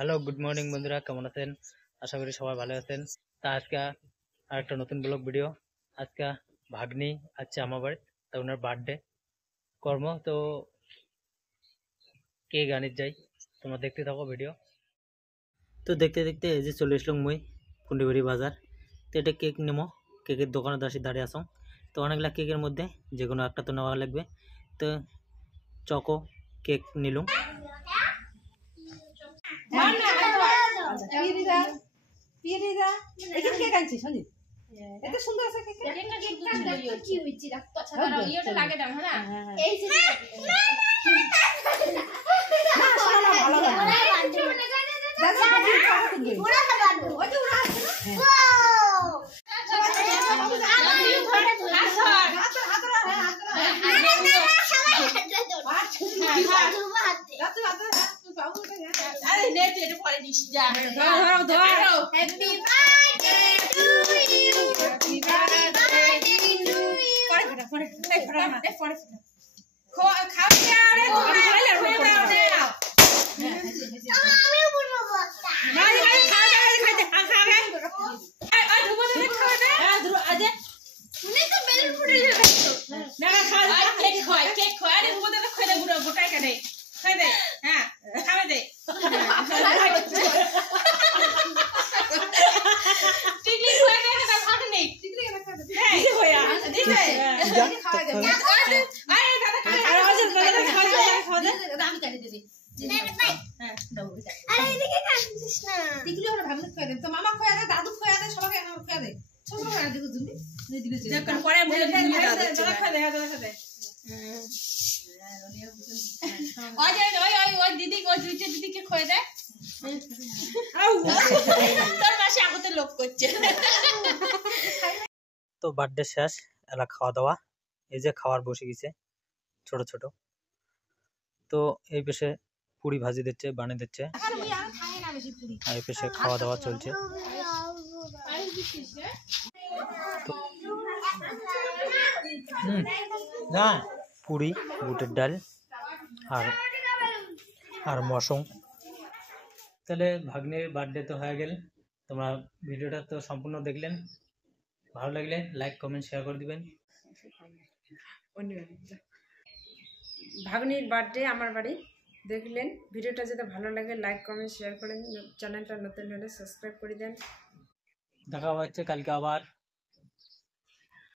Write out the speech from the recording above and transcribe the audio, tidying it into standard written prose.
Hello good morning বন্ধুরা, কেমন আছেন? আশা করি সবাই ভালো আছেন। তা আজকে আরেকটা নতুন ব্লগ ভিডিও। আজকে ভাগ্নি আছে আমার বাড়ি, তা ওনার বার্থডে কর্ম। তো কেক আনিত যাই, তোমরা দেখতে থাকো ভিডিও। তো দেখতে দেখতে এই যে চলে এসলাম মুই পুন্ডিবাড়ি বাজার। তো এটা কেক নেবো, কেকের দোকানে দাঁড়িয়ে আসো। তো অনেকগুলা কেকের মধ্যে যে কোনো একটা তো নেওয়া লাগবে। তো চকো কেক নিলাম। এত সুন্দর আছে কেক। কেকটা কি হইছে রাখতো ছাড়া ইয়েটা লাগে দাও না এই যে না শোনা ভালো লাগে দাদা ওরা খাবো ওই যে ওরা আরে নে তুই পরে দিস যা ধরো ধরো happy birthday to you happy birthday to you পরে পরে পরে পরে খাও আরে তুমি খাইলে দাও দাও আমিও বলবো বস্তা না না খাও খাইতে খাবে আই ধুবো না খাও না হ্যাঁ ধুবো আজ তুমি তো বেলুন ফুটে যাবে না না খাও কেক খাও আরে ধুবো না খাইলে গুড়া গোটাই কাটে খাই দে হ্যাঁ খাবে দে টিকলি খাই দে না ভাগ নেই টিকলি কেন খাবে দিছে হইয়া দিছে খাওয়া দে আরে দাদা আরে ওজন দাদা খাওয়া দে আমি কাটি দিছি না না ভাই হ্যাঁ দাও আরে এদিকে কাটিস না টিকলি ওরা ভাগ খাওয়া দে তো মামা খাওয়া দে দাদু খাওয়া দে সবাইকে খাওয়া দে ছোট খাওয়া দে তুমি নে দিবে যখন পরে বলে দিবি দাদা খাওয়া দে দাদা খাওয়া দে ওই দিদি ওই দুইটা দিদিকে খোয়া দেয় তোর পাশে আগতে লোক করছে। তো বার্থডে শেষ, এলা খাওয়া দাওয়া। এই যে খাওয়ার বসে গেছে ছোট ছোট। তো এই পেশে পুরি ভাজি দিচ্ছে, বানিয়ে দিচ্ছে, আর এই পেশে খাওয়া দাওয়া চলছে। না পুরি, বুটের ডাল আর মশং। তাহলে ভাগ্নের বার্থডে তো হয়ে গেল। তোমরা ভিডিওটা তো সম্পূর্ণ দেখলেন। ভালো লাগলে লাইক কমেন্ট শেয়ার করে দিবেন। ভাগ্নির বার্থডে আমার বাড়ি দেখলেন। ভিডিওটা যদি ভালো লাগে লাইক কমেন্ট শেয়ার করেন, চ্যানেলটা নতুন হলে সাবস্ক্রাইব করে দেন। দেখা হচ্ছে কালকে আবার।